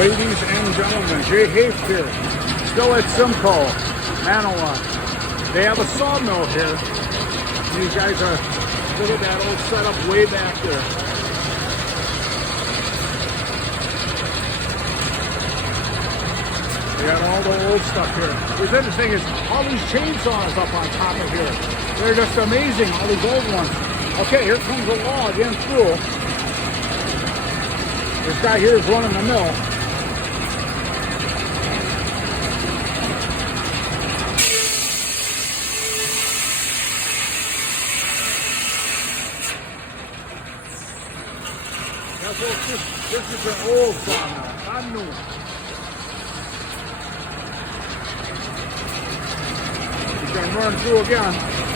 Ladies and gentlemen, Jay Hafe here, still at Symco, Manawa. They have a sawmill here. These guys are, look at that old setup way back there. They got all the old stuff here. What's interesting is all these chainsaws up on top of here. They're just amazing, all these old ones. Okay, here comes a log in through. This guy here is running the mill. This is an old sawmill, not new. He's gonna run through again.